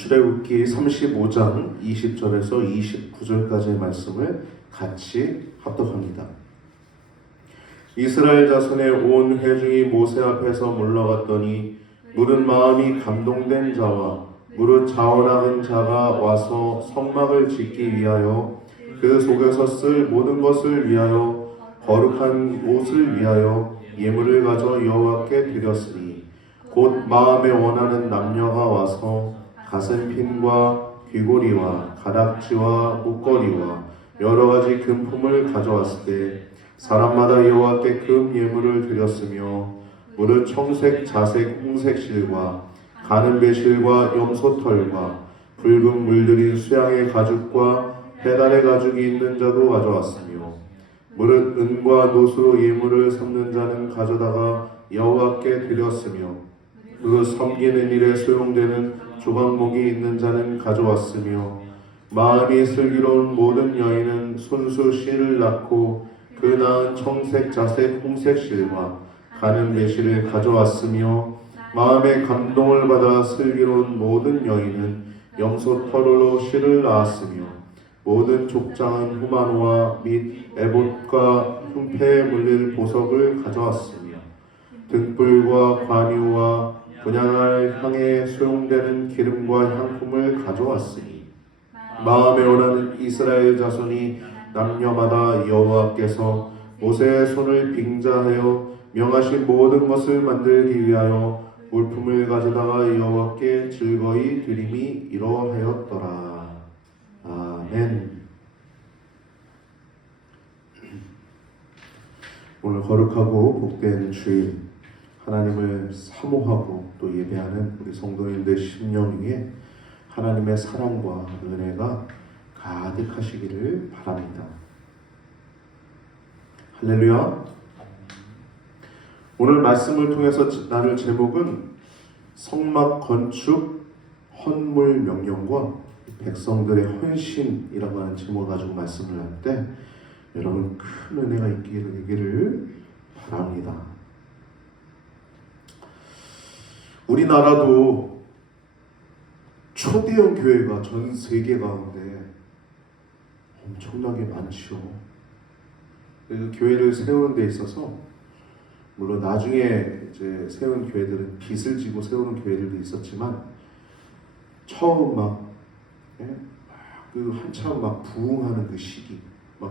출애굽기 35장 20절에서 29절까지의 말씀을 같이 합독합니다. 이스라엘 자손의 온 회중이 모세 앞에서 물러갔더니 무릇 마음이 감동된 자와 무릇 자원하는 자가 와서 성막을 짓기 위하여 그 속에서 쓸 모든 것을 위하여 거룩한 옷을 위하여 예물을 가져 여호와께 드렸으니 곧 마음에 원하는 남녀가 와서 가슴핀과 귀고리와 가락지와 목걸이와 여러 가지 금품을 가져왔을 때 사람마다 여호와께 금 예물을 드렸으며 무릇 청색, 자색, 홍색 실과 가는 배실과 염소털과 붉은 물들인 수양의 가죽과 해달의 가죽이 있는 자도 가져왔으며 무릇 은과 노수로 예물을 삼는 자는 가져다가 여호와께 드렸으며 무릇 섬기는 일에 소용되는 조각목이 있는 자는 가져왔으며 마음이 슬기로운 모든 여인은 손수 실을 낳고 그 낳은 청색, 자색, 홍색 실과 가는 배실을 가져왔으며 마음의 감동을 받아 슬기로운 모든 여인은 염소 털로 실을 낳았으며 모든 족장은 후마노와 및 에봇과 흉패에 물릴 보석을 가져왔으며 등불과 관유와 분향할 향에 소용되는 기름과 향품을 가져왔으니 마음에 원하는 이스라엘 자손이 남녀마다 여호와께서 모세의 손을 빙자하여 명하신 모든 것을 만들기 위하여 물품을 가져다가 여호와께 즐거이 드림이 이러하였더라. 아멘. 오늘 거룩하고 복된 주일, 하나님을 사모하고 또 예배하는 우리 성도님들 심령 위에 하나님의 사랑과 은혜가 가득하시기를 바랍니다. 할렐루야. 오늘 말씀을 통해서 나눌 제목은 성막 건축 헌물 명령과 백성들의 헌신이라고 하는 제목을 가지고 말씀을 할 때 여러분 큰 은혜가 있기를 바랍니다. 우리나라도 초대형 교회가 전 세계 가운데 엄청나게 많죠. 그래서 교회를 세우는 데 있어서 물론 나중에 이제 세운 교회들은 빚을 지고 세우는 교회들도 있었지만 처음 그 한참 부흥하는 그 시기,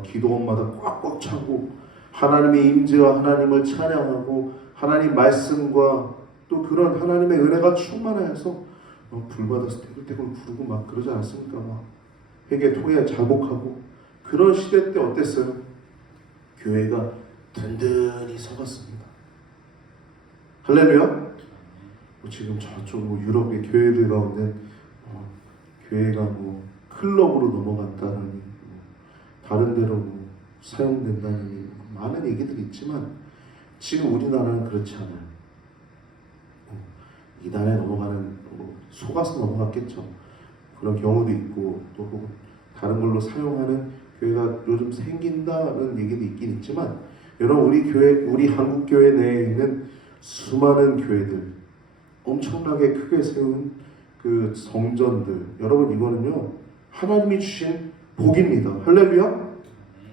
기도원마다 꽉꽉 차고 하나님의 임재와 하나님을 찬양하고 하나님 말씀과 또 그런 하나님의 은혜가 충만하여서 불받아서 떼굴떼굴 부르고 그러지 않았습니까? 회개 통해 자복하고 그런 시대 때 어땠어요? 교회가 든든히 서갔습니다. 할렐루야. 지금 저쪽 유럽의 교회들 가운데 교회가 클럽으로 넘어갔다느니 다른 데로 사용된다느니 많은 얘기들이 있지만 지금 우리나라는 그렇지 않아요. 이단에 넘어가는 속아서 넘어갔겠죠. 그런 경우도 있고 또 혹은 다른 걸로 사용하는 교회가 요즘 생긴다는 얘기도 있긴 있지만 여러분 우리 한국 교회 내에 있는 수많은 교회들 엄청나게 크게 세운 그 성전들 여러분 이거는요 하나님이 주신 복입니다. 할렐루야.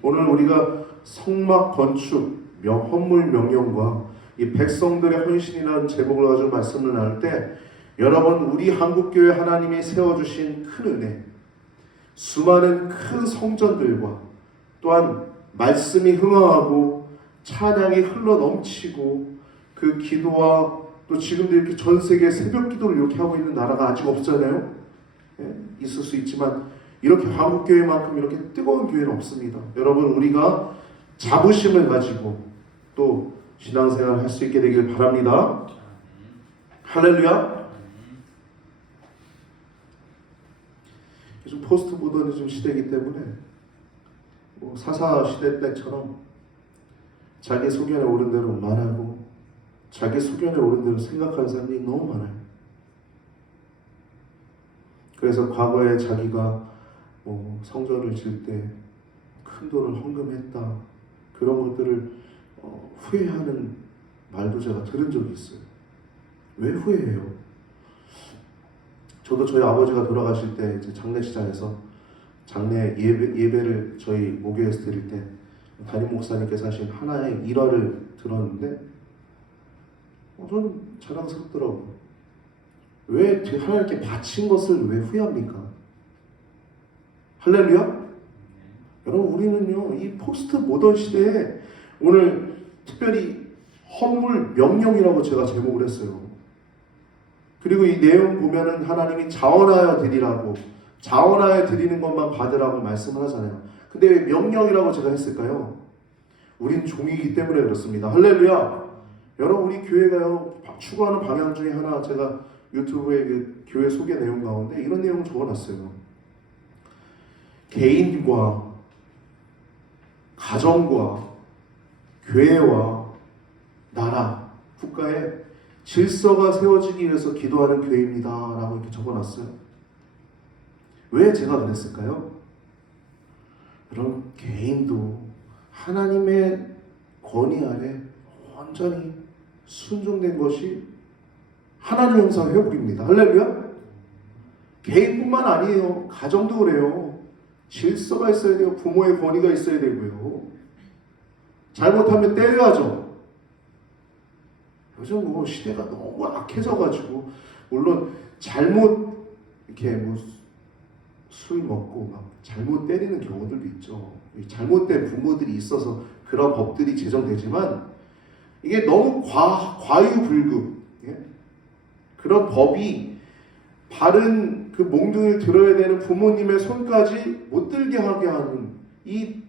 오늘 우리가 성막 건축 헌물 명령과 이 백성들의 헌신이라는 제목을 가지고 말씀을 나눌 때 여러분 우리 한국교회 하나님이 세워주신 큰 은혜 수많은 큰 성전들과 또한 말씀이 흥황하고 찬양이 흘러넘치고 그 기도와 또 지금도 이렇게 전 세계 새벽 기도를 이렇게 하고 있는 나라가 아직 없잖아요. 있을 수 있지만 이렇게 한국교회만큼 이렇게 뜨거운 교회는 없습니다. 여러분 우리가 자부심을 가지고 또 신앙생활을 할 수 있게 되길 바랍니다. 할렐루야. 요즘 포스트 모더니즘 시대이기 때문에 사사 시대 때처럼 자기 소견에 오른 대로 말하고 자기 소견에 오른 대로 생각하는 사람들이 너무 많아요. 그래서 과거에 자기가 성전을 질 때 큰 돈을 헌금했다 그런 것들을 후회하는 말도 제가 들은 적이 있어요. 왜 후회해요? 저도 저희 아버지가 돌아가실 때 이제 장례식장에서 장례 예배를 저희 모교에서 드릴 때 담임 목사님께서 하신 하나의 일화를 들었는데 저는 자랑스럽더라고요. 왜 하나님께 바친 것을 왜 후회합니까? 할렐루야? 여러분, 우리는요 이 포스트 모던 시대에 오늘 특별히 헌물 명령이라고 제가 제목을 했어요. 그리고 이 내용 보면은 하나님이 자원하여 드리라고, 자원하여 드리는 것만 받으라고 말씀을 하잖아요. 근데 왜 명령이라고 제가 했을까요? 우린 종이기 때문에 그렇습니다. 할렐루야. 여러분, 우리 교회가요 추구하는 방향 중에 하나, 제가 유튜브에 그 교회 소개 내용 가운데 이런 내용을 적어놨어요. 개인과 가정과 교회와 나라, 국가에 질서가 세워지기 위해서 기도하는 교회입니다 라고 이렇게 적어놨어요. 왜 제가 그랬을까요? 여러분, 개인도 하나님의 권위 아래 완전히 순종된 것이 하나님 형상 회복입니다. 할렐루야. 개인뿐만 아니에요. 가정도 그래요. 질서가 있어야 돼요. 부모의 권위가 있어야 되고요. 잘못하면 때려야죠. 요즘 뭐 시대가 너무 악해져가지고, 물론 잘못 이렇게 뭐 술 먹고 막 잘못 때리는 경우들도 있죠. 잘못된 부모들이 있어서 그런 법들이 제정되지만 이게 너무 과유불급, 예? 그런 법이 바른 그 몽둥이를 들어야 되는 부모님의 손까지 못 들게 하게 하는 이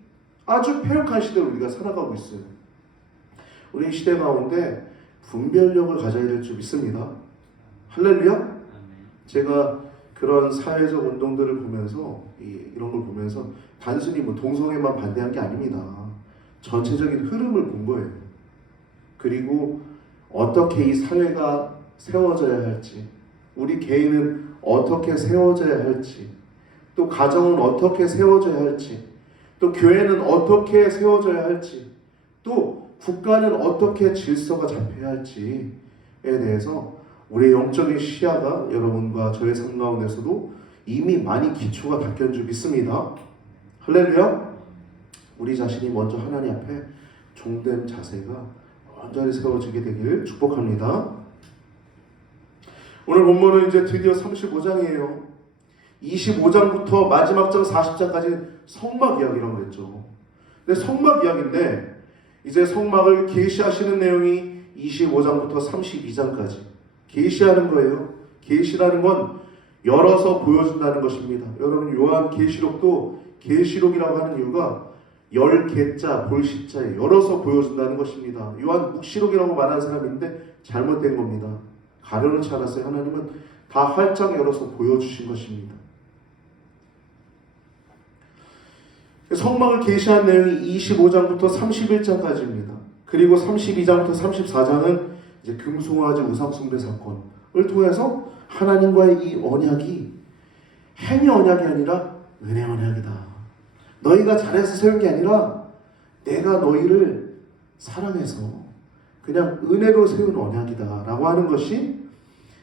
아주 폐역한 시대를 우리가 살아가고 있어요. 우리 시대 가운데 분별력을 가져야 될 줄 믿습니다. 할렐루야. 제가 그런 사회적 운동들을 보면서 이런 걸 보면서 단순히 뭐 동성애만 반대한 게 아닙니다. 전체적인 흐름을 본 거예요. 그리고 어떻게 이 사회가 세워져야 할지, 우리 개인은 어떻게 세워져야 할지, 또 가정은 어떻게 세워져야 할지, 또 교회는 어떻게 세워져야 할지, 또 국가는 어떻게 질서가 잡혀야 할지에 대해서 우리의 영적인 시야가 여러분과 저의 삶 가운데서도 이미 많이 기초가 바뀐 줄 믿습니다. 할렐루야. 우리 자신이 먼저 하나님 앞에 종된 자세가 완전히 세워지게 되기를 축복합니다. 오늘 본문은 이제 드디어 35장이에요. 25장부터 마지막 장 40장까지는 성막 이야기라고 했죠. 근데 성막 이야기인데 이제 성막을 계시하시는 내용이 25장부터 32장까지 계시하는 거예요. 계시라는 건 열어서 보여준다는 것입니다. 여러분, 요한 계시록도 계시록이라고 하는 이유가 열 개자 볼시자에 열어서 보여준다는 것입니다. 요한 묵시록이라고 말하는 사람인데 잘못된 겁니다. 가려놓지 않았어요. 하나님은 다 활짝 열어서 보여주신 것입니다. 성막을 계시한 내용이 25장부터 31장까지입니다. 그리고 32장부터 34장은 이제 금송아지 우상숭배 사건을 통해서 하나님과의 이 언약이 행위 언약이 아니라 은혜 언약이다. 너희가 잘해서 세운 게 아니라 내가 너희를 사랑해서 그냥 은혜로 세운 언약이다 라고 하는 것이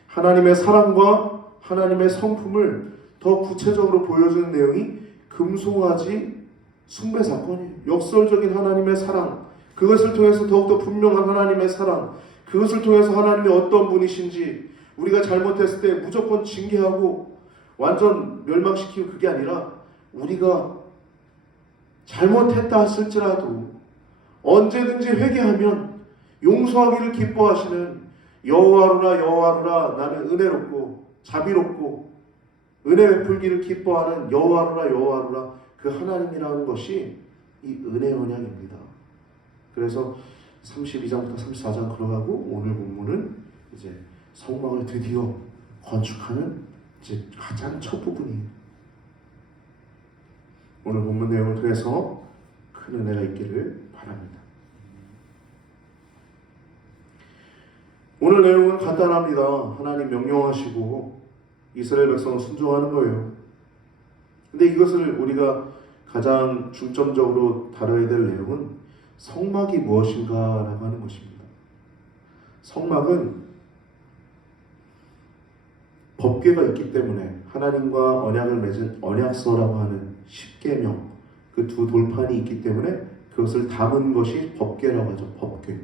하나님의 사랑과 하나님의 성품을 더 구체적으로 보여주는 내용이 금송아지 숭배 사건이에요. 역설적인 하나님의 사랑, 그것을 통해서 더욱더 분명한 하나님의 사랑, 그것을 통해서 하나님이 어떤 분이신지 우리가 잘못했을 때 무조건 징계하고 완전 멸망시키고, 그게 아니라 우리가 잘못했다 했을지라도 언제든지 회개하면 용서하기를 기뻐하시는 여호와루라 여호와루라 나는 은혜롭고 자비롭고 은혜 베풀기를 기뻐하는 여호와루라 여호와루라 그 하나님이라는 것이 이 은혜 언약입니다. 그래서 32장부터 34장 걸어가고 오늘 본문은 이제 성막을 드디어 건축하는 이제 가장 첫 부분이에요. 오늘 본문 내용을 통해서 큰 은혜가 있기를 바랍니다. 오늘 내용은 간단합니다. 하나님 명령하시고 이스라엘 백성은 순종하는 거예요. 근데 이것을 우리가 가장 중점적으로 다뤄야 될 내용은 성막이 무엇인가라고 하는 것입니다. 성막은 법궤가 있기 때문에 하나님과 언약을 맺은 언약서라고 하는 십계명 그 두 돌판이 있기 때문에 그것을 담은 것이 법궤라고 하죠. 법궤.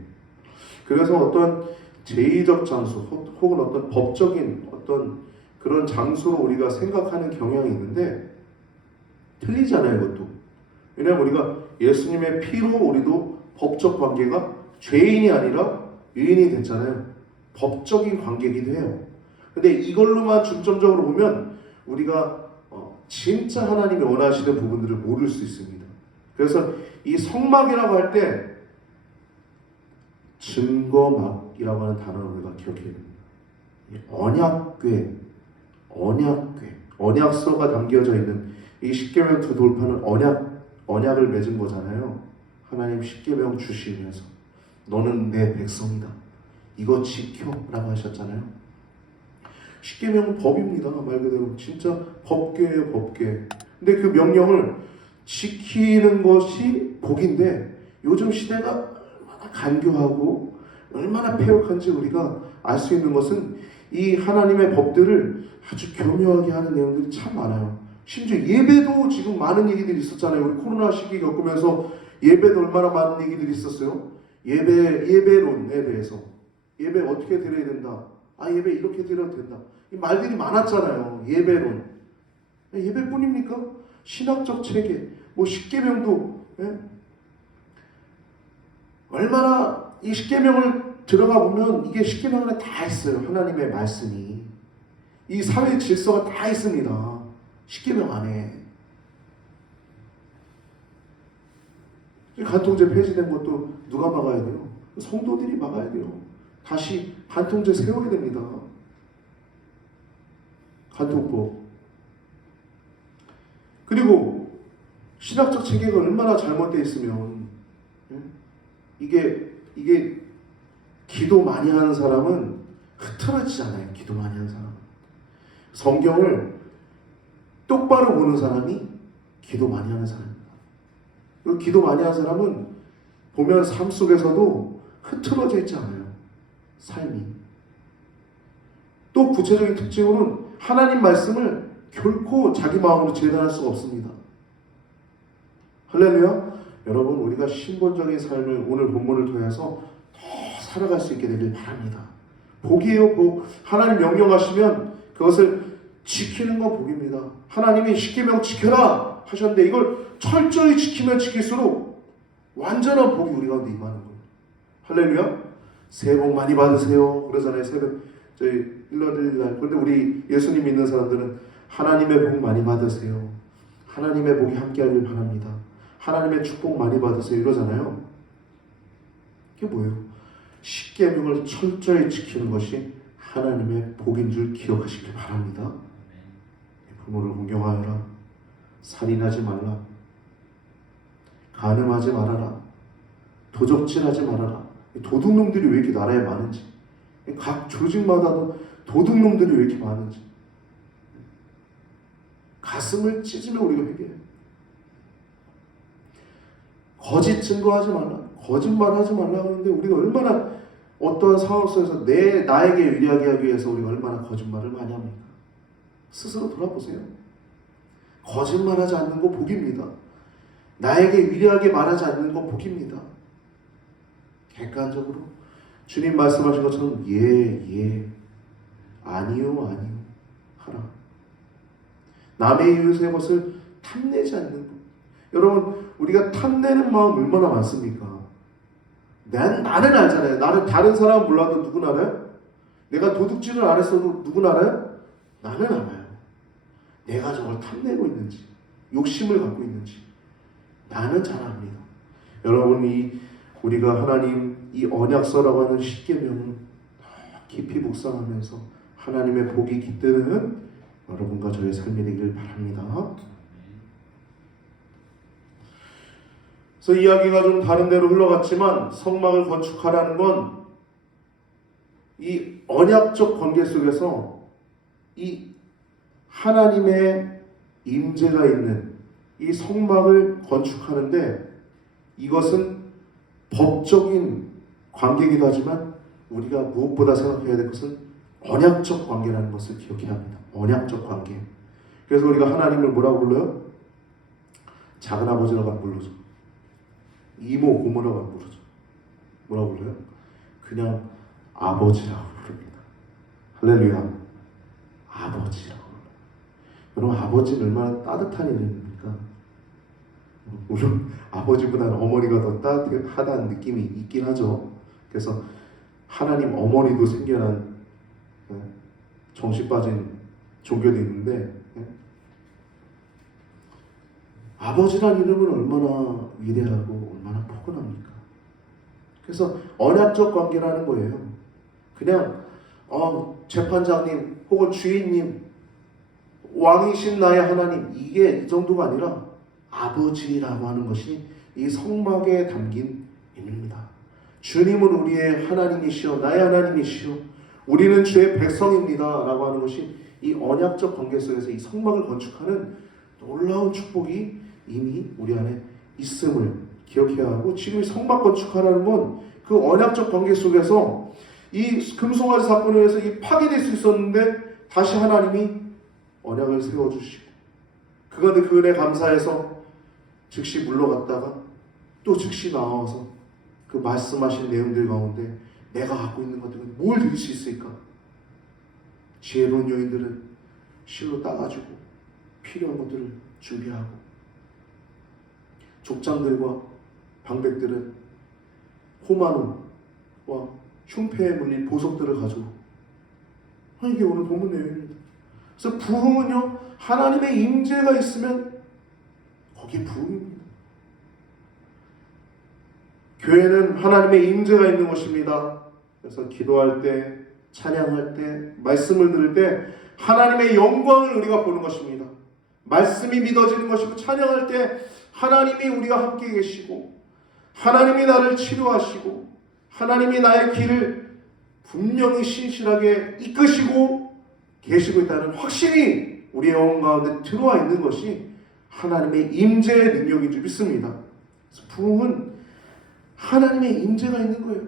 그래서 어떤 제의적 장소 혹은 어떤 법적인 어떤 그런 장소로 우리가 생각하는 경향이 있는데 틀리잖아요. 이것도. 왜냐하면 우리가 예수님의 피로 우리도 법적 관계가 죄인이 아니라 의인이 됐잖아요. 법적인 관계이기도 해요. 근데 이걸로만 중점적으로 보면 우리가 진짜 하나님이 원하시는 부분들을 모를 수 있습니다. 그래서 이 성막이라고 할 때 증거막이라고 하는 단어를 우리가 기억해야 됩니다. 언약궤, 언약서가 담겨져 있는 이 십계명 두 돌판은 언약을 맺은 거잖아요. 하나님 십계명 주시면서 너는 내 백성이다. 이거 지켜라고 하셨잖아요. 십계명은 법입니다. 말 그대로 진짜 법궤예요, 법궤. 근데 그 명령을 지키는 것이 복인데 요즘 시대가 얼마나 간교하고 얼마나 폐역한지 우리가 알 수 있는 것은 이 하나님의 법들을 아주 교묘하게 하는 내용들이 참 많아요. 심지어 예배도 지금 많은 얘기들이 있었잖아요. 우리 코로나 시기 겪으면서 예배도 얼마나 많은 얘기들이 있었어요. 예배론에 대해서 예배 어떻게 드려야 된다. 예배 이렇게 드려도 된다. 이 말들이 많았잖아요. 예배론. 예배뿐입니까? 신학적 체계, 십계명도 얼마나 이 십계명을 들어가 보면 이게 십계명 안에 다 있어요. 하나님의 말씀이 이 사회 질서가 다 있습니다. 십계명 안에. 간통죄 폐지된 것도 누가 막아야 돼요? 성도들이 막아야 돼요. 다시 간통죄 세워야 됩니다. 간통법. 그리고 신학적 체계가 얼마나 잘못되어 있으면 이게 기도 많이 하는 사람은 흐트러지잖아요. 기도 많이 하는 사람은. 성경을 똑바로 보는 사람이 기도 많이 하는 사람입니다. 그리고 기도 많이 하는 사람은 보면 삶 속에서도 흐트러져 있지 않아요. 삶이. 또 구체적인 특징으로는 하나님 말씀을 결코 자기 마음으로 재단할 수가 없습니다. 할렐루야. 여러분, 우리가 신본적인 삶을 오늘 본문을 통해서 더 살아갈 수 있게 되길 바랍니다. 복이에요, 복. 하나님 명령하시면 그것을 지키는 건 복입니다. 하나님이 십계명 지켜라 하셨는데 이걸 철저히 지키면 지킬수록 완전한 복이 우리 가운데 임하는 거예요. 할렐루야. 새해 복 많이 받으세요 그러잖아요. 저희 일러드릴 날. 그런데 우리 예수님 믿는 사람들은 하나님의 복 많이 받으세요. 하나님의 복이 함께하길 바랍니다. 하나님의 축복 많이 받으세요 이러잖아요. 이게 뭐예요? 십계명을 철저히 지키는 것이 하나님의 복인 줄 기억하시길 바랍니다. 부모를 공경하여라. 살인하지 말라. 간음하지 말아라. 도적질하지 말아라. 도둑놈들이 왜 이렇게 나라에 많은지, 각 조직마다도 도둑놈들이 왜 이렇게 많은지 가슴을 찢으면 우리가 회개해요. 거짓 증거하지 말라. 거짓말하지 말라 하는데 우리가 얼마나 어떠한 상황 속에서 나에게 유리하게 하기 위해서 우리가 얼마나 거짓말을 많이 합니까? 스스로 돌아보세요. 거짓말하지 않는 거 복입니다. 나에게 유리하게 말하지 않는 거 복입니다. 객관적으로 주님 말씀하신 것처럼 예, 아니요 하라. 남의 이웃의 것을 탐내지 않는 것. 여러분, 우리가 탐내는 마음 얼마나 많습니까? 나는 알잖아요. 나는 다른 사람은 몰라도 누군 알아요? 내가 도둑질을 안 했어도 누군 알아요? 나는 알아요. 내가 저걸 탐내고 있는지, 욕심을 갖고 있는지 나는 잘 압니다. 여러분, 우리가 하나님 이 언약서라고 하는 십계명을 깊이 묵상하면서 하나님의 복이 깃드는 여러분과 저의 삶이 되기를 바랍니다. 그래서 이야기가 좀 다른 데로 흘러갔지만 성막을 건축하라는 건 이 언약적 관계 속에서 이 하나님의 임재가 있는 이 성막을 건축하는데 이것은 법적인 관계이기도 하지만 우리가 무엇보다 생각해야 될 것은 언약적 관계라는 것을 기억해야 합니다. 언약적 관계. 그래서 우리가 하나님을 뭐라고 불러요? 작은 아버지라고 안 불러죠. 이모 고모라고 안 부르죠. 뭐라고 불러요? 그냥 아버지라고 부릅니다. 할렐루야. 아버지라고 불러요. 여러분, 아버지는 얼마나 따뜻한 이름입니까? 물론 아버지보다는 어머니가 더 따뜻하다는 느낌이 있긴 하죠. 그래서 하나님 어머니도 생겨난 정신 빠진 종교도 있는데, 아버지란 이름은 얼마나 위대하고 얼마나 포근합니까? 그래서 언약적 관계라는 거예요. 그냥 재판장님 혹은 주인님, 왕이신 나의 하나님, 이게 이 정도가 아니라 아버지라고 하는 것이 이 성막에 담긴 의미입니다. 주님은 우리의 하나님이시여 나의 하나님이시여 우리는 주의 백성입니다 라고 하는 것이 이 언약적 관계 속에서 이 성막을 건축하는 놀라운 축복이 이미 우리 안에 있음을 기억해야 하고, 지금 성막 건축하라는 건 그 언약적 관계 속에서 이 금송아지 사건을 해서 이 파괴될 수 있었는데 다시 하나님이 언약을 세워주시고, 그가 그 은혜 감사해서 즉시 물러갔다가 또 즉시 나와서 그 말씀하신 내용들 가운데 내가 갖고 있는 것들은 뭘 드릴 수 있을까? 지혜로운 여인들은 실로 따가지고 필요한 것들을 준비하고, 족장들과 방백들은 호마노와 흉패에 물린 보석들을 가지고, 이게 오늘 본문 내용입니다. 그래서 부흥은요, 하나님의 임재가 있으면 거기에 부흥입니다. 교회는 하나님의 임재가 있는 곳입니다. 그래서 기도할 때, 찬양할 때, 말씀을 들을 때 하나님의 영광을 우리가 보는 것입니다. 말씀이 믿어지는 것이고, 찬양할 때 하나님이 우리가 함께 계시고, 하나님이 나를 치료하시고, 하나님이 나의 길을 분명히 신실하게 이끄시고 계시고 있다는 확신이 우리의 영혼 가운데 들어와 있는 것이 하나님의 임재의 능력인 줄 믿습니다. 그래서 부흥은 하나님의 임재가 있는 거예요.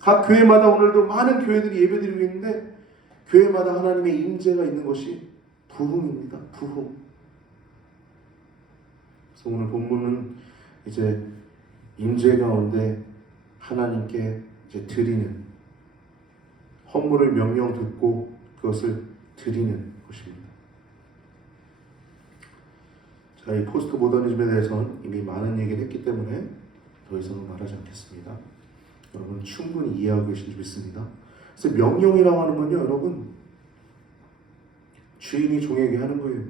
각 교회마다 오늘도 많은 교회들이 예배드리고 있는데, 교회마다 하나님의 임재가 있는 것이 부흥입니다. 부흥. 그래서 오늘 본문은 이제 임재 가운데 하나님께 이제 드리는, 헌물을 명령 듣고 그것을 드리는 것입니다. 자, 이 포스트 모더니즘에 대해서는 이미 많은 얘기를 했기 때문에 더 이상은 말하지 않겠습니다. 여러분 충분히 이해하고 계신 줄 믿습니다. 그래서 명령이라고 하는 건요, 여러분, 주인이 종에게 하는 거예요.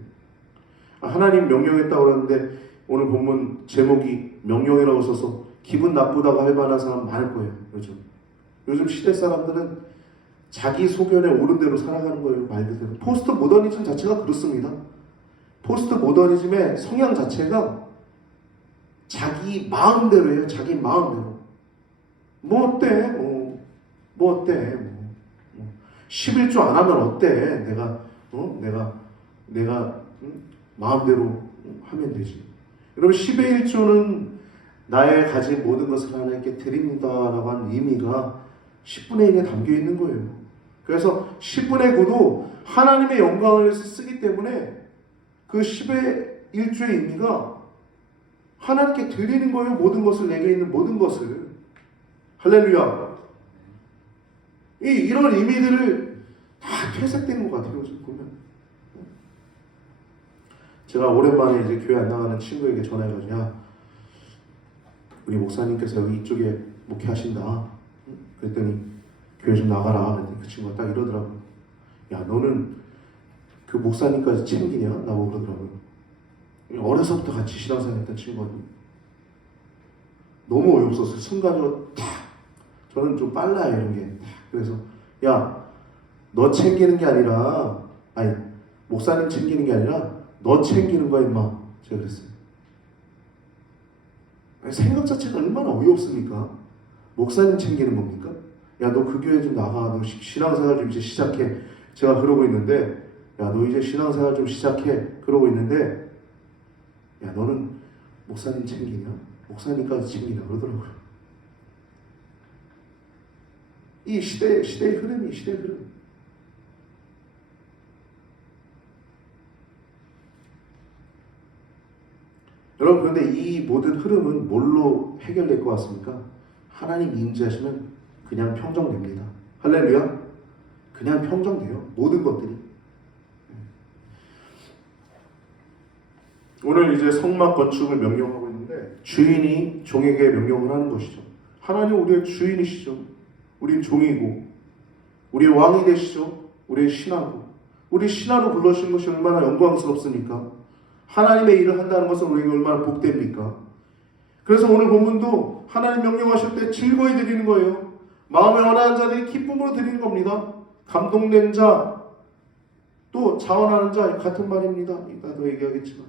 하나님 명령했다고 그러는데 오늘 본문 제목이 명령이라고 써서 기분 나쁘다고 할 만한 사람 많을 거예요. 요즘 시대 사람들은 자기 소견에 오른 대로 살아가는 거예요. 말 그대로. 포스트 모더니즘 자체가 그렇습니다. 포스트 모더니즘의 성향 자체가 자기 마음대로예요. 자기 마음대로. 뭐 어때? 뭐 어때? 11조 안 하면 어때? 내가 마음대로 하면 되지. 여러분, 10의 1조는 나의 가진 모든 것을 하나님께 드립니다라고 하는 의미가 10분의 1에 담겨 있는 거예요. 그래서 10분의 9도 하나님의 영광을 위해서 쓰기 때문에 그 10의 1조의 의미가 하나님께 드리는 거예요. 모든 것을, 내게 있는 모든 것을. 할렐루야. 이런 의미들을 다 퇴색된 것 같아요. 지금 보면. 제가 오랜만에 이제 교회 안 나가는 친구에게 전화해가지고, 야, 우리 목사님께서 여기 이쪽에 목회하신다. 그랬더니 교회 좀 나가라. 그랬더니 그 친구가 딱 이러더라고요. 야, 너는 그 목사님까지 챙기냐? 나보고 그러더라고요. 어려서부터 같이 신앙생활했던 친구거든요. 너무 어이없었어요. 순간적으로 탁. 저는 좀 빨라요, 이런 게. 그래서 야, 너 챙기는 게 아니라, 목사님 챙기는 게 아니라 너 챙기는 거야, 임마. 제가 그랬어요. 생각 자체가 얼마나 어이없습니까? 목사님 챙기는 겁니까? 야, 너 그 교회 좀 나가. 너 신앙생활 좀 이제 시작해. 제가 그러고 있는데, 야, 너 이제 신앙생활 좀 시작해. 그러고 있는데, 야, 너는 목사님 챙기냐? 목사님까지 챙기냐? 그러더라고요. 이 시대의 흐름이, 시대의 흐름. 여러분, 그런데 이 모든 흐름은 뭘로 해결될 것 같습니까? 하나님 임재하시면 그냥 평정됩니다. 할렐루야. 그냥 평정돼요. 모든 것들이. 오늘 이제 성막 건축을 명령하고 있는데 주인이 종에게 명령을 하는 것이죠. 하나님 우리의 주인이시죠. 우리 종이고 우리의 왕이 되시죠. 우리의 신하고 우리 신하로 불러주신 것이 얼마나 영광스럽습니까? 하나님의 일을 한다는 것은 우리에게 얼마나 복됩니까? 그래서 오늘 본문도 하나님 명령하실 때 즐거이 드리는 거예요. 마음에 원하는 자들이 기쁨으로 드리는 겁니다. 감동된 자, 또 자원하는 자 같은 말입니다. 이따도 얘기하겠지만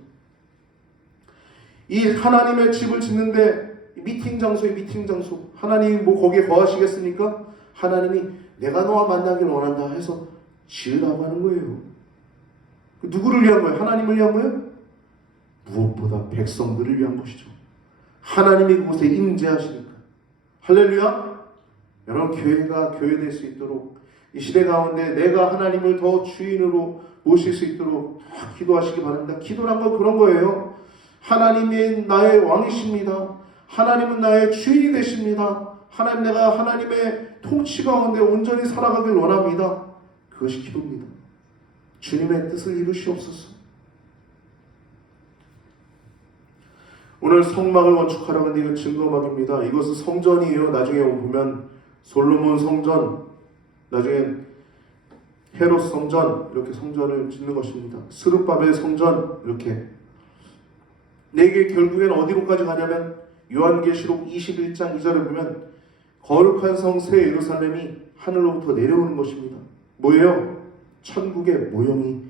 이 하나님의 집을 짓는데 미팅 장소에 미팅 장소, 하나님이 뭐 거기에 거하시겠습니까? 하나님이 내가 너와 만나길 원한다 해서 지으라고 하는 거예요. 누구를 위한 거예요? 하나님을 위한 거예요? 무엇보다 백성들을 위한 것이죠. 하나님이 그곳에 임재하시니까. 할렐루야. 여러분, 교회가 교회될 수 있도록 이 시대 가운데 내가 하나님을 더 주인으로 모실 수 있도록 기도하시기 바랍니다. 기도란 건 그런 거예요. 하나님이 나의 왕이십니다. 하나님은 나의 주인이 되십니다. 하나님, 내가 하나님의 통치 가운데 온전히 살아가길 원합니다. 그것이 기도입니다. 주님의 뜻을 이루시옵소서. 오늘 성막을 건축하라고 하는데 이거 증거막입니다. 이것은 성전이에요. 나중에 보면 솔로몬 성전, 나중에 헤롯 성전, 이렇게 성전을 짓는 것입니다. 스룹바벨 성전, 이렇게. 이게 결국엔 어디로까지 가냐면 요한계시록 21장 2절에 보면 거룩한 성 새 예루살렘이 하늘로부터 내려오는 것입니다. 뭐예요? 천국의 모형이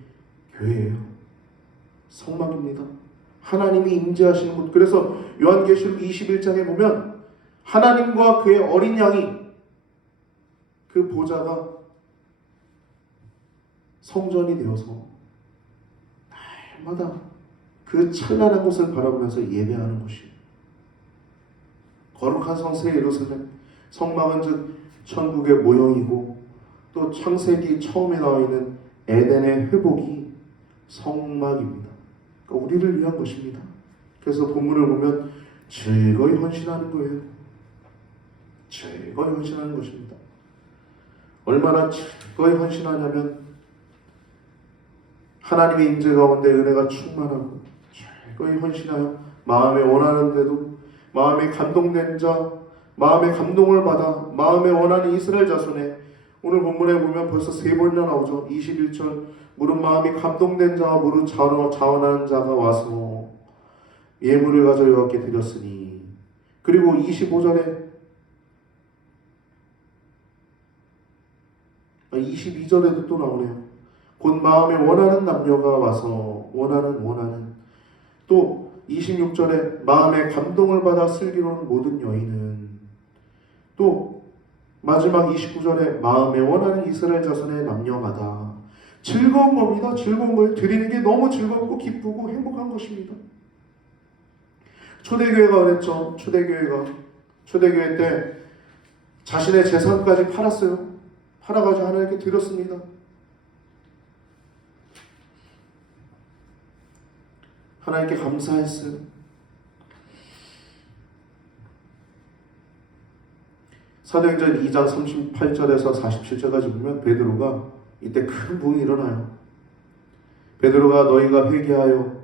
교회예요. 성막입니다. 하나님이 임재하시는 곳. 그래서 요한계시록 21장에 보면 하나님과 그의 어린 양이, 그 보좌가 성전이 되어서 날마다 그 찬란한 곳을 바라보면서 예배하는 것이에요. 거룩한 성 새 예루살렘, 성막은 즉 천국의 모형이고, 또 창세기 처음에 나와 있는 에덴의 회복이 성막입니다. 그러니까 우리를 위한 것입니다. 그래서 본문을 보면 즐거이 헌신하는 거예요. 즐거이 헌신하는 것입니다. 얼마나 즐거이 헌신하냐면 하나님의 임재 가운데 은혜가 충만하고 즐거이 헌신하여 마음에 원하는 대로, 마음에 감동된 자, 마음에 감동을 받아 마음에 원하는 이스라엘 자손에, 오늘 본문에 보면 벌써 3번이나 나오죠. 21절 무릇 마음이 감동된 자와 무릇 자원하는 자가 와서 예물을 가져 여호와께 드렸으니, 그리고 25절에 22절에도 또 나오네요. 곧 마음에 원하는 남녀가 와서 원하는 또 26절에 마음에 감동을 받아 슬기로운 모든 여인은, 또 마지막 29절에 마음에 원하는 이스라엘 자손의 남녀마다. 즐거운 겁니다. 즐거운 거예요. 드리는 게 너무 즐겁고 기쁘고 행복한 것입니다. 초대교회가 그랬죠. 초대교회 때 자신의 재산까지 팔았어요. 팔아가지고 하나님께 드렸습니다. 하나님께 감사했어요. 사도행전 2장 38절에서 47절까지 보면 베드로가, 이때 큰 부흥이 일어나요. 베드로가 너희가 회개하여,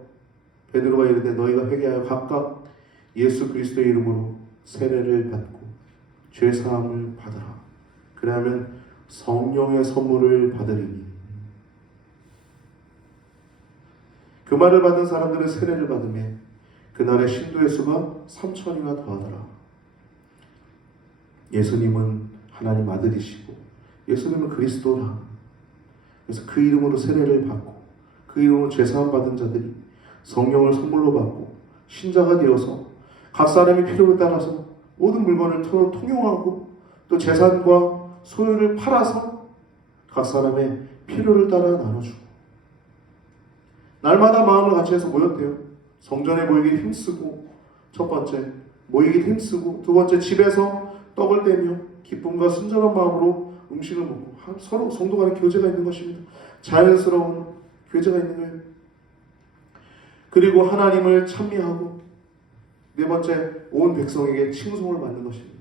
베드로가 이르되 너희가 회개하여 각각 예수 그리스도의 이름으로 세례를 받고 죄 사함을 받으라. 그러면 성령의 선물을 받으리니. 그 말을 받은 사람들은 세례를 받으며 그날의 신도의 수가 3,000이나 더하더라. 예수님은 하나님 아들이시고 예수님은 그리스도라. 그래서 그 이름으로 세례를 받고 그 이름으로 죄사함 받은 자들이 성령을 선물로 받고 신자가 되어서 각 사람의 필요에 따라서 모든 물건을 서로 통용하고, 또 재산과 소유를 팔아서 각 사람의 필요를 따라 나눠주고, 날마다 마음을 같이 해서 모였대요. 성전에 모이기 힘쓰고, 첫 번째 모이기 힘쓰고, 두 번째 집에서 떡을 떼며 기쁨과 순전한 마음으로 음식을 먹고, 서로 성도 간의 교제가 있는 것입니다. 자연스러운 교제가 있는 거예요. 그리고 하나님을 찬미하고, 네 번째, 온 백성에게 칭송을 받는 것입니다.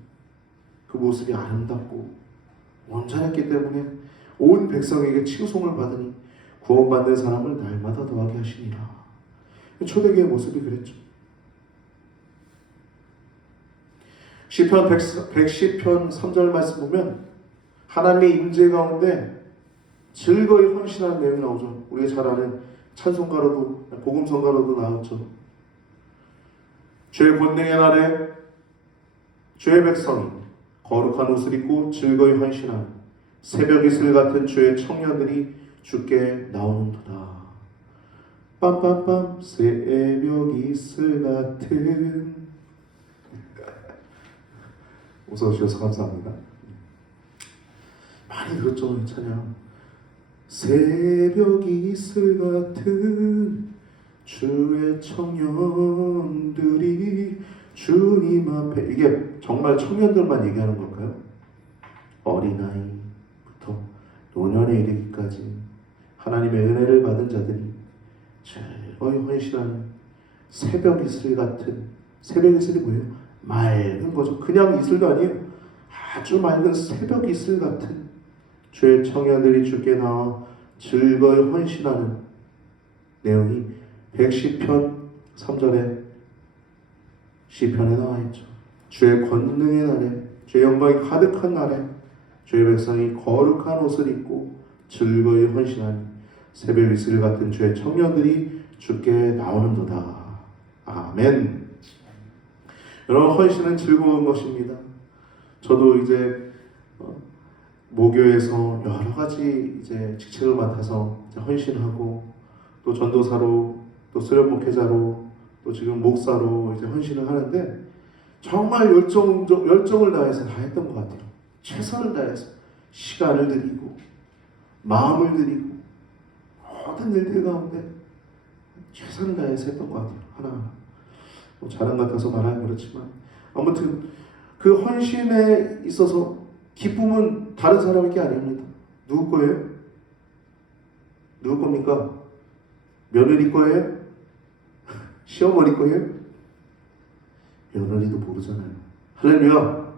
그 모습이 아름답고 온전했기 때문에 온 백성에게 칭송을 받으니 구원받는 사람을 날마다 더하게 하시니라. 초대교회의 모습이 그랬죠. 시편 110편 3절 말씀 보면 하나님의 임재 가운데 즐거이 헌신하는 내용이 나오죠. 우리가 잘 아는 찬송가로도 복음성가로도 나왔죠. 죄 본능의 날에 죄의 백성이 거룩한 옷을 입고 즐거이 헌신하는 새벽 이슬 같은 주의 청년들이 주께 나오는도다. 빰빰빰 새벽 이슬 같은 웃어주셔서 감사합니다. 많이 들었죠, 이 찬양. 새벽 이슬 같은 주의 청년들이 주님 앞에, 이게 정말 청년들만 얘기하는 걸까요? 어린아이부터 노년에 이르기까지 하나님의 은혜를 받은 자들이 즐거이 헌신하는 새벽 이슬 같은, 새벽 이슬이 뭐예요? 맑은 거죠. 그냥 이슬도 아니에요. 아주 맑은 새벽 이슬 같은 주의 청년들이 주께 나와 즐거이 헌신하는 내용이 110편 3절에 시편에 나와 있죠. 주의 권능의 날에, 주의 영광이 가득한 날에 주의 백성이 거룩한 옷을 입고 즐거이 헌신하는 새벽 이슬 같은 주의 청년들이 주께 나오는도다. 아멘. 여러분, 헌신은 즐거운 것입니다. 저도 이제 모교에서 여러 가지 이제 직책을 맡아서 이제 헌신하고, 또 전도사로, 또 수련 목회자로, 또 지금 목사로 이제 헌신을 하는데 정말 열정을 다해서 다 했던 것 같아요. 최선을 다해서 시간을 드리고 마음을 드리고 모든 일들 가운데 최선을 다해서 했던 것 같아요. 하나하나. 뭐 자랑 같아서 말하기 그렇지만 아무튼 그 헌신에 있어서 기쁨은 다른 사람의 게 아닙니다. 누구 거예요? 누구 겁니까? 며느리 거예요? 시어머니 거예요? 며느리도 모르잖아요. 할렐루야.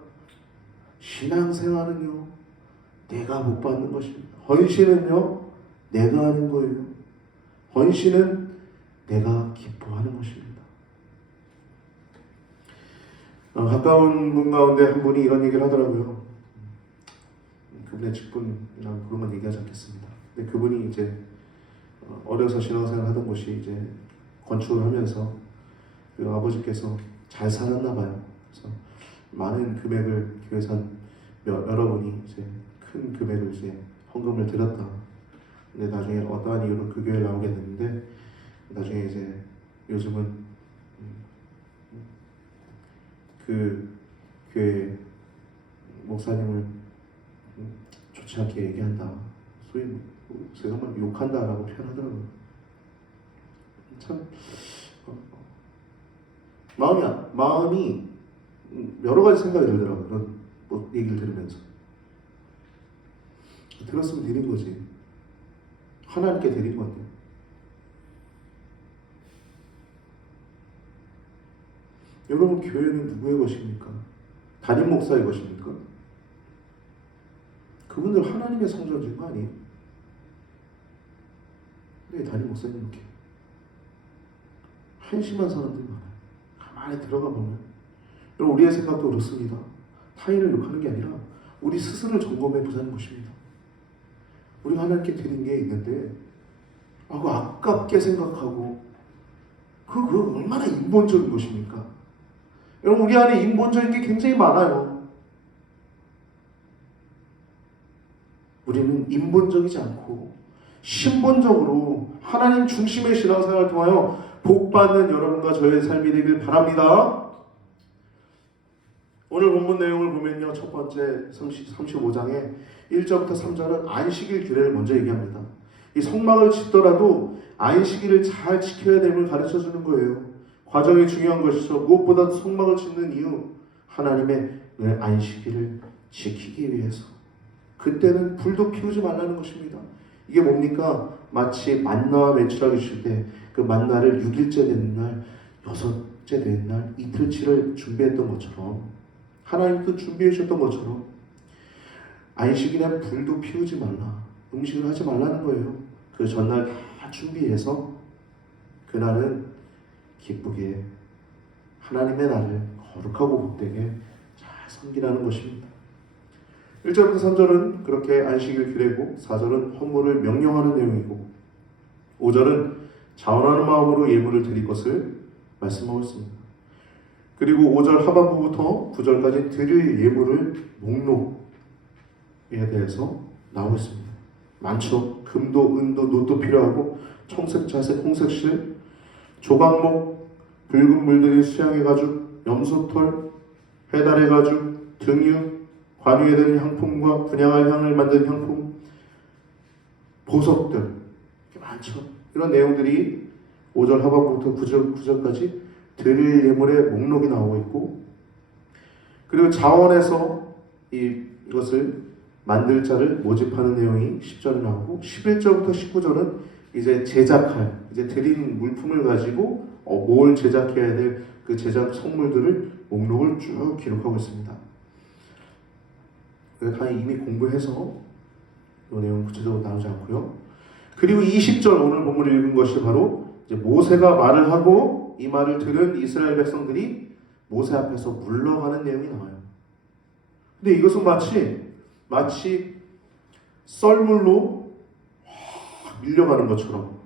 신앙생활은요, 내가 못 받는 것입니다. 헌신은요, 내가 하는 거예요. 헌신은 내가 기뻐하는 것입니다. 가까운 분 가운데 한 분이 이런 얘기를 하더라고요. 그분의 직분이랑 그런 건 얘기하지 않겠습니다. 근데 그분이 이제 어려서 신앙생활 하던 곳이 이제 건축을 하면서 그 아버지께서 잘 살았나 봐요. 그래서 많은 금액을 교회에서 여러분이 이제 큰 금액을 이제 헌금을 드렸다. 근데 나중에 어떠한 이유로 그 교회에 나오게 됐는데 나중에 이제 요즘은 그 교회 목사님을 좋지 않게 얘기한다. 소위 제가 정말 욕한다라고 표현하더라고요. 참 마음이 여러 가지 생각이 들더라고요. 그런 뭐 얘기를 들으면서 들었으면 드린 거지. 하나님께 드린 건데. 여러분, 교회는 누구의 것입니까? 담임 목사의 것입니까? 그분들 하나님의 성전인 거 아니에요? 근데 담임 목사님 이렇게 한심한 사람들이 많아요. 가만히 들어가 보면 여러분, 우리의 생각도 그렇습니다. 타인을 욕하는 게 아니라 우리 스스로를 점검해 보자는 것입니다. 우리가 하나님께 드린 게 있는데 그거 아깝게 생각하고 그거 얼마나 인본적인 것입니까? 여러분, 우리 안에 인본적인 게 굉장히 많아요. 우리는 인본적이지 않고 신본적으로 하나님 중심의 신앙생활을 통하여 복받는 여러분과 저의 삶이 되길 바랍니다. 오늘 본문 내용을 보면요, 첫 번째 35장에 1절부터 3절은 안식일 규례를 먼저 얘기합니다. 이 성막을 짓더라도 안식일을 잘 지켜야 됨을 가르쳐주는 거예요. 과정이 중요한 것이죠. 무엇보다 성막을 짓는 이유, 하나님의 안식일을 지키기 위해서. 그때는 불도 피우지 말라는 것입니다. 이게 뭡니까? 마치 만나와 메추라기 줄 때 그 만나를 6일째 되는 날, 6째 되는 날, 이틀치를 준비했던 것처럼 하나님도 준비해 주셨던 것처럼 안식일엔 불도 피우지 말라, 음식을 하지 말라는 거예요. 그 전날 다 준비해서 그날은 기쁘게 하나님의 날을 거룩하고 복되게 잘 섬기라는 것입니다. 1절부터 3절은 그렇게 안식일 규례고 4절은 헌물을 명령하는 내용이고 5절은 자원하는 마음으로 예물을 드릴 것을 말씀하고 있습니다. 그리고 5절 하반부부터 9절까지 드릴 예물을 목록에 대해서 나오고 있습니다. 많죠. 금도 은도 놋도 필요하고 청색 자색 홍색실 조각목 붉은 물들이 수양의 가죽 염소털 회달의 가죽 등유 관유에 드는 향품과 분향할 향을 만든 향품 보석들 이렇게 많죠. 이런 내용들이 5절 하반부부터 9절까지 드릴 예물의 목록이 나오고 있고 그리고 자원에서 이것을 만들 자를 모집하는 내용이 10절에 나오고 11절부터 19절은 이제 제작할 이제 드린 물품을 가지고 뭘 제작해야 될 그 제작 선물들을 목록을 쭉 기록하고 있습니다. 다 이미 공부해서 이 내용 구체적으로 나오지 않고요. 그리고 20절 오늘 본문을 읽은 것이 바로 이제 모세가 말을 하고 이 말을 들은 이스라엘 백성들이 모세 앞에서 물러가는 내용이 나와요. 근데 이것은 마치 썰물로 확 밀려가는 것처럼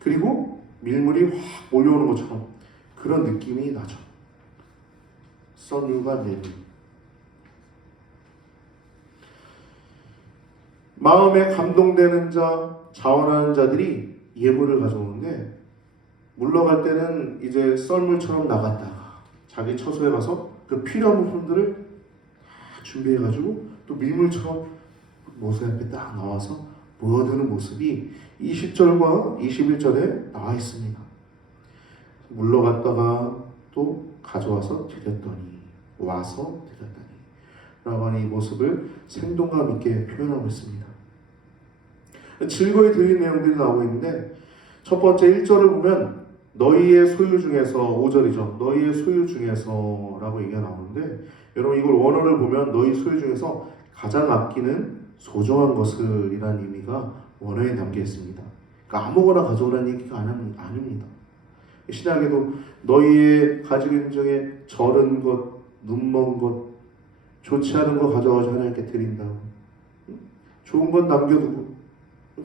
그리고 밀물이 확 몰려오는 것처럼 그런 느낌이 나죠. 썰물과 밀물. 마음에 감동되는 자, 자원하는 자들이 예물을 가져오는데 물러갈 때는 이제 썰물처럼 나갔다가 자기 처소에 가서 그 필요한 부분들을 다 준비해가지고 또 밀물처럼 모세 앞에 딱 나와서 모여드는 모습이 20절과 21절에 나와 있습니다. 물러갔다가 또 가져와서 드렸더니 와서 드렸더니 라고 하는 이 모습을 생동감 있게 표현하고 있습니다. 즐거이 드린 내용들이 나오고 있는데 첫 번째 1절을 보면 너희의 소유 중에서 5절이죠. 너희의 소유 중에서 라고 얘기가 나오는데 여러분 이걸 원어를 보면 너희 소유 중에서 가장 아끼는 소중한 것을 이라는 의미가 원어에 담겨 있습니다. 그러니까 아무거나 가져오라는 얘기가 아닙니다. 신약에도 너희의 가지고 있는 중에 절은 것, 눈먼 것, 좋지 않은 것 가져와서 하나님께 드린다고 좋은 건 남겨두고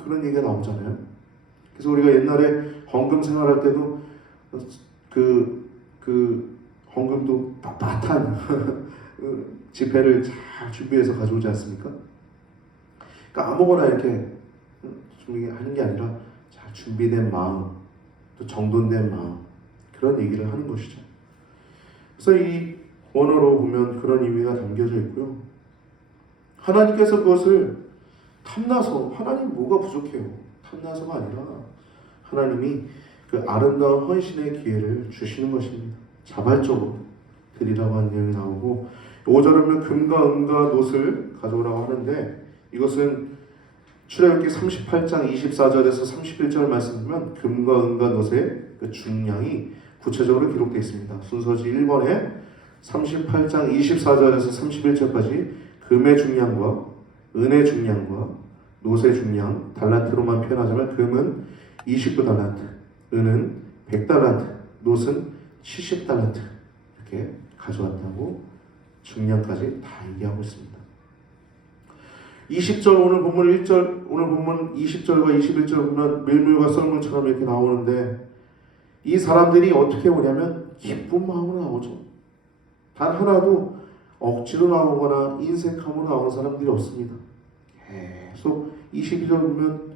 그런 얘기가 나오잖아요. 그래서 우리가 옛날에 헌금 생활할 때도 그 헌금도 빳빳한 지폐를 잘 준비해서 가져오지 않습니까? 그러니까 아무거나 이렇게 준비하는 게 아니라 잘 준비된 마음, 또 정돈된 마음 그런 얘기를 하는 것이죠. 그래서 이 원어로 보면 그런 의미가 담겨져 있고요. 하나님께서 그것을 탐나서 하나님 뭐가 부족해요? 탐나서가 아니라 하나님이 그 아름다운 헌신의 기회를 주시는 것입니다. 자발적으로 드리라고 하는 내용이 나오고 5절은 금과 은과 놋을 가져오라고 하는데 이것은 출애굽기 38장 24절에서 31절 말씀 보면 금과 은과 놋의 그 중량이 구체적으로 기록되어 있습니다. 순서지 1번에 38장 24절에서 31절까지 금의 중량과 은의 중량과 놋의 중량 달란트로만 표현하자면 금은 29달란트, 은은 100달란트, 놋은 70달란트 이렇게 가져왔다고 중량까지 다 얘기하고 있습니다. 20절 오늘 본문 20절과 21절 보면 밀물과 썰물처럼 이렇게 나오는데 이 사람들이 어떻게 오냐면 기쁜 마음으로 나오죠. 단 하나도 억지로 나오거나 인색함으로 나오는 사람들이 없습니다. 계속 22절 보면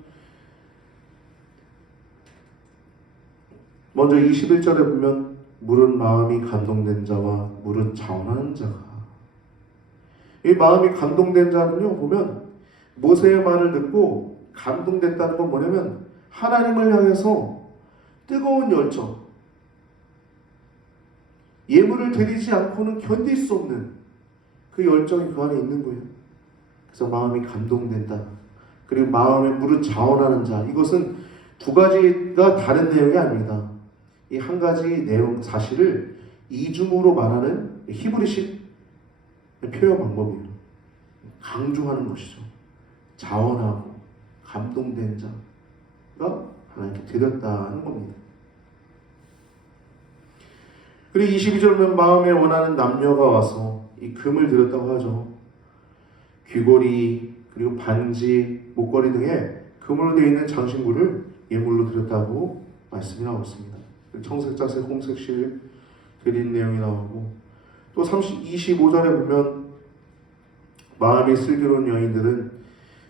먼저 21절에 보면 무릇 마음이 감동된 자와 무릇 자원하는 자가 이 마음이 감동된 자는요 보면 모세의 말을 듣고 감동됐다는 건 뭐냐면 하나님을 향해서 뜨거운 열정 예물을 드리지 않고는 견딜 수 없는 그 열정이 그 안에 있는 거예요. 그래서 마음이 감동된다. 그리고 마음에 무릇 자원하는 자 이것은 두 가지가 다른 내용이 아닙니다. 이 한 가지 내용 사실을 이중으로 말하는 히브리식 표현 방법이에요. 강조하는 것이죠. 자원하고 감동된 자가 하나님께 드렸다는 겁니다. 그리고 22절은 마음에 원하는 남녀가 와서 이 금을 드렸다고 하죠. 귀걸이 그리고 반지, 목걸이 등의 금으로 되어 있는 장신구를 예물로 드렸다고 말씀이 나오고 있습니다. 청색, 자색, 홍색 실 드린 내용이 나오고 또 25절에 보면 마음이 슬기로운 여인들은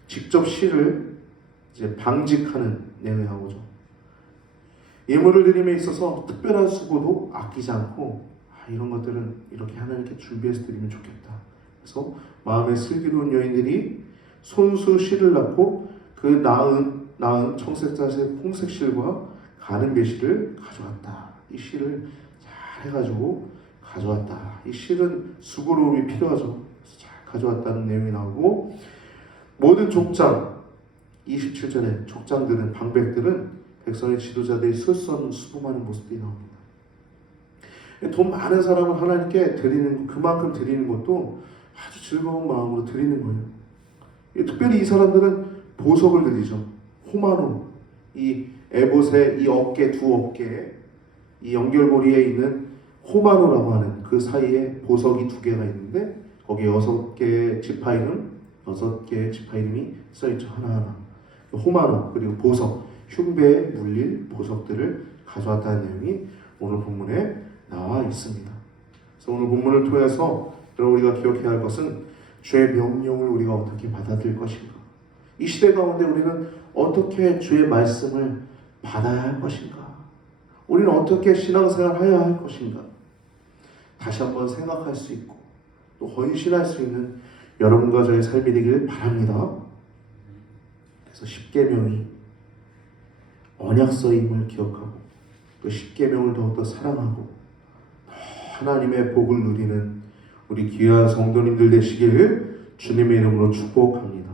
직접 실을 이제 방직하는 내용이 나오죠. 예물을 드림에 있어서 특별한 수고도 아끼지 않고 이런 것들은 이렇게 하나님께 준비해서 드리면 좋겠다. 그래서 마음에 슬기로운 여인들이 손수 실을 낳고 그 낳은 청색, 자색, 홍색 실과 가는 배실을 가져왔다. 이 실을 잘 해가지고 가져왔다. 이 실은 수고로움이 필요하죠. 잘 가져왔다는 내용이 나오고 모든 족장 27절에 족장들은 방백들은 백성의 지도자들이 쓸 수 없는 수고하는 모습들이 나옵니다. 돈 많은 사람은 하나님께 드리는 그만큼 드리는 것도 아주 즐거운 마음으로 드리는 거예요. 특별히 이 사람들은 보석을 드리죠. 호마노, 이 에봇의 이 어깨 두 어깨에 이 연결고리에 있는 호마노라고 하는 그 사이에 보석이 두 개가 있는데 거기에 6개의 지파 이름이 써있죠. 하나하나. 호마노 그리고 보석, 흉배에 물릴 보석들을 가져왔다는 내용이 오늘 본문에 나와 있습니다. 그래서 오늘 본문을 통해서 여러분 우리가 기억해야 할 것은 주의 명령을 우리가 어떻게 받아들일 것인가. 이 시대 가운데 우리는 어떻게 주의 말씀을 받아야 할 것인가. 우리는 어떻게 신앙생활을 해야 할 것인가. 다시 한번 생각할 수 있고 또 헌신할 수 있는 여러분과 저의 삶이 되길 바랍니다. 그래서 십계명이 언약서임을 기억하고 그 십계명을 더욱더 사랑하고 하나님의 복을 누리는 우리 귀한 성도님들 되시기를 주님의 이름으로 축복합니다.